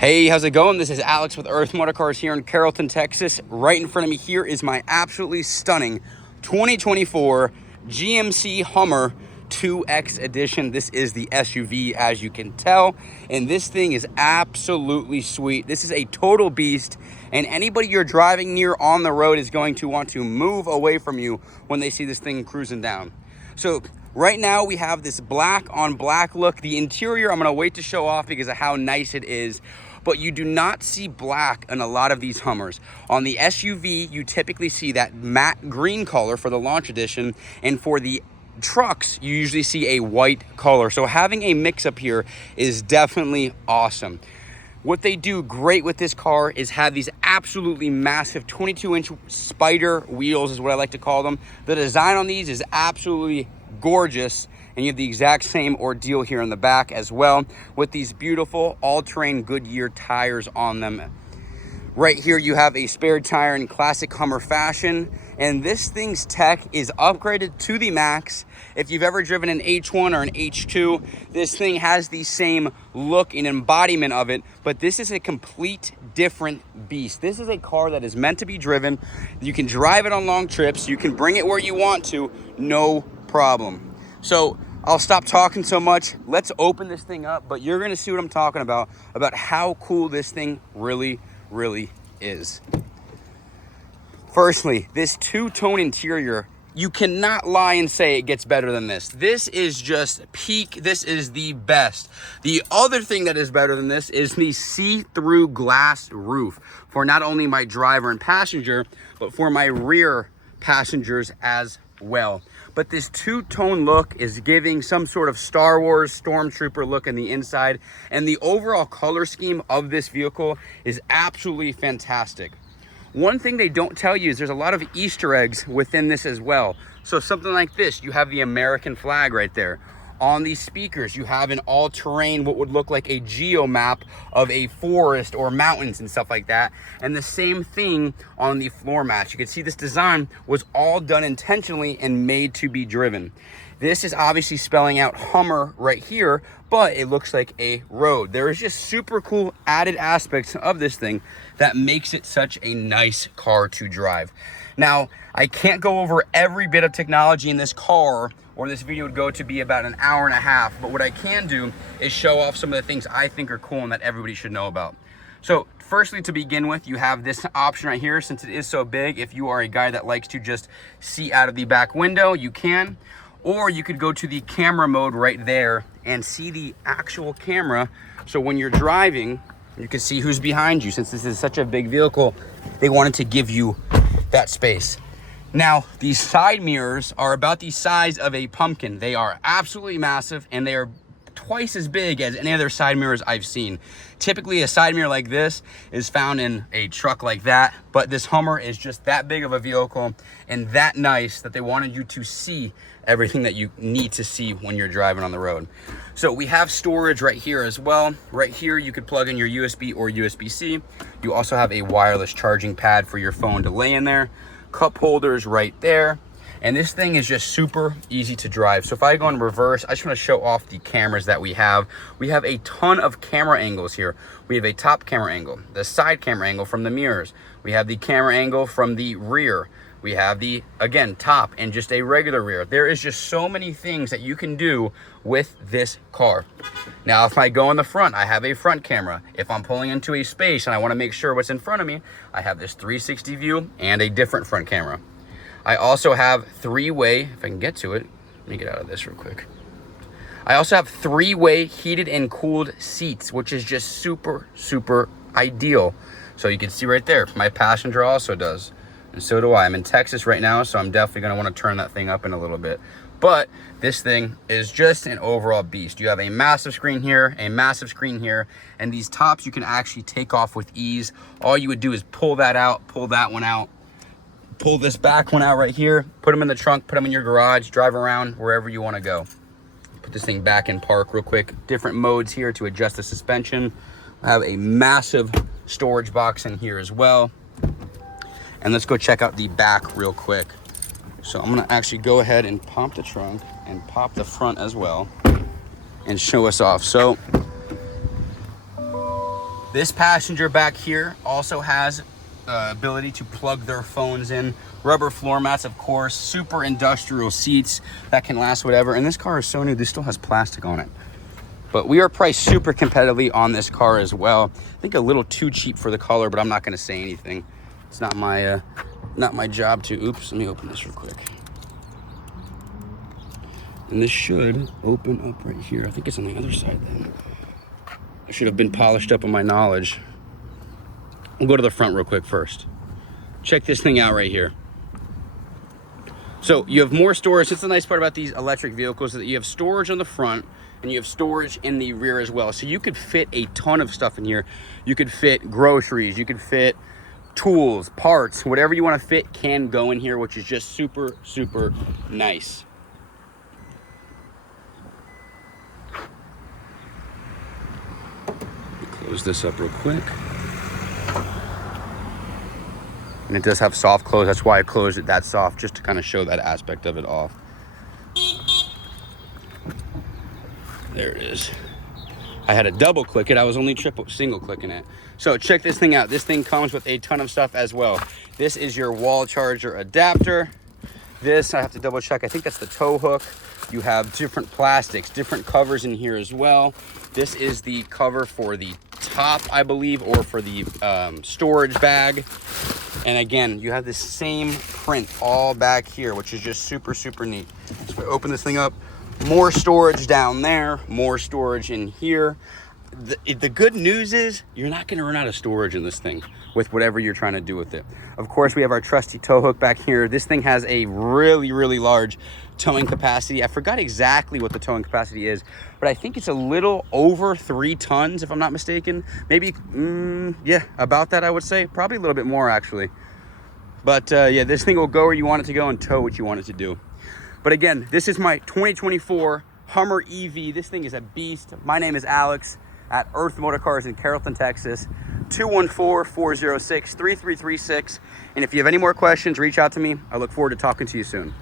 Hey, how's it going? This is Alex with Earth Motorcars here in Carrollton, Texas. Right in front of me here is my absolutely stunning 2024 GMC Hummer 2X edition. This is the SUV, as you can tell, and this thing is absolutely sweet. This is a total beast, and anybody you're driving near on the road is going to want to move away from you when they see this thing cruising down. So right now we have this black on black look. The interior I'm gonna wait to show off because of how nice it is, but you do not see black in a lot of these Hummers. On the SUV, you typically see that matte green color for the launch edition, and for the trucks, you usually see a white color. So having a mix up here is definitely awesome. What they do great with this car is have these absolutely massive 22-inch spider wheels, is what I like to call them. The design on these is absolutely gorgeous, and you have the exact same ordeal here in the back as well, with these beautiful all-terrain Goodyear tires on them. Right here you have a spare tire in classic Hummer fashion, and this thing's tech is upgraded to the max. If you've ever driven an H1 or an H2, this thing has the same look and embodiment of it, but this is a complete different beast. This is a car that is meant to be driven. You can drive it on long trips. You can bring it where you want to, no problem. So I'll stop talking so much. Let's open this thing up, but you're gonna see what I'm talking about how cool this thing really is. Firstly, this two-tone interior, you cannot lie and say it gets better than this. This is just peak. This is the best. The other thing that is better than this is the see-through glass roof for not only my driver and passenger, but for my rear passengers as well. But this two-tone look is giving some sort of Star Wars Stormtrooper look in the inside, and the overall color scheme of this vehicle is absolutely fantastic. One thing they don't tell you is there's a lot of Easter eggs within this as well. So something like this, you have the American flag right there. On these speakers, you have an all-terrain, what would look like a geo map of a forest or mountains and stuff like that. And the same thing on the floor mats. You can see this design was all done intentionally and made to be driven. This is obviously spelling out Hummer right here, but it looks like a road. There is just super cool added aspects of this thing that makes it such a nice car to drive. Now, I can't go over every bit of technology in this car, or this video would go to be about an hour and a half, but what I can do is show off some of the things I think are cool and that everybody should know about. So firstly, to begin with, you have this option right here. Since it is so big, if you are a guy that likes to just see out of the back window, you can. Or you could go to the camera mode right there and see the actual camera. So when you're driving, you can see who's behind you. Since this is such a big vehicle, they wanted to give you that space. Now, these side mirrors are about the size of a pumpkin. They are absolutely massive, and they are twice as big as any other side mirrors I've seen. Typically, a side mirror like this is found in a truck like that, but this Hummer is just that big of a vehicle and that nice that they wanted you to see everything that you need to see when you're driving on the road. So we have storage right here as well. Right here, you could plug in your USB or USB-C. You also have a wireless charging pad for your phone to lay in there. Cup holders right there. And this thing is just super easy to drive. So if I go in reverse, I just want to show off the cameras that we have. We have a ton of camera angles here. We have a top camera angle, the side camera angle from the mirrors. We have the camera angle from the rear. We have the, again, top and just a regular rear. There is just so many things that you can do with this car. Now, if I go in the front, I have a front camera. If I'm pulling into a space and I want to make sure what's in front of me, I have this 360 view and a different front camera. I also have three-way, if I can get to it, let me get out of this real quick. I also have three-way heated and cooled seats, which is just super ideal. So you can see right there, my passenger also does, and so do I. I'm in Texas right now, so I'm definitely gonna wanna turn that thing up in a little bit. But this thing is just an overall beast. You have a massive screen here, a massive screen here, and these tops you can actually take off with ease. All you would do is pull that out, pull that one out, pull this back one out right here, put them in the trunk, put them in your garage, drive around wherever you want to go. Put this thing back in park real quick. Different modes here to adjust the suspension. I have a massive storage box in here as well. And let's go check out the back real quick. So I'm gonna actually go ahead and pop the trunk and pop the front as well and show us off. So This passenger back here also has ability to plug their phones in. Rubber floor mats, of course, super industrial seats that can last whatever. And this car is so new, this still has plastic on it. But we are priced super competitively on this car as well. I think a little too cheap for the color, but I'm not gonna say anything. It's not my job to. Oops, let me open this real quick. And this should open up right here. I think it's on the other side then. I should have been polished up on my knowledge. We'll go to the front real quick first. Check this thing out right here. So you have more storage. That's the nice part about these electric vehicles, is that you have storage on the front and you have storage in the rear as well. So you could fit a ton of stuff in here. You could fit groceries, you could fit tools, parts, whatever you want to fit can go in here, which is just super, super nice. Close this up real quick. And it does have soft close. That's why I closed it that soft, just to kind of show that aspect of it off. There it is. I had to double click it. I was only single clicking it. So check this thing out. This thing comes with a ton of stuff as well. This is your wall charger adapter. This, I have to double check. I think that's the tow hook. You have different plastics, different covers in here as well. This is the cover for the top, I believe, or for the storage bag. And again, you have the same print all back here, which is just super, super neat. So I open this thing up, more storage down there, more storage in here. The good news is you're not gonna run out of storage in this thing with whatever you're trying to do with it. Of course, we have our trusty tow hook back here. This thing has a really, really large towing capacity. I forgot exactly what the towing capacity is, but I think it's a little over 3 tons, if I'm not mistaken. Maybe, yeah, about that, I would say. Probably a little bit more, actually. But yeah, this thing will go where you want it to go and tow what you want it to do. But again, this is my 2024 Hummer EV. This thing is a beast. My name is Alex at Earth Motorcars in Carrollton, Texas. 214-406-3336. And if you have any more questions, reach out to me. I look forward to talking to you soon.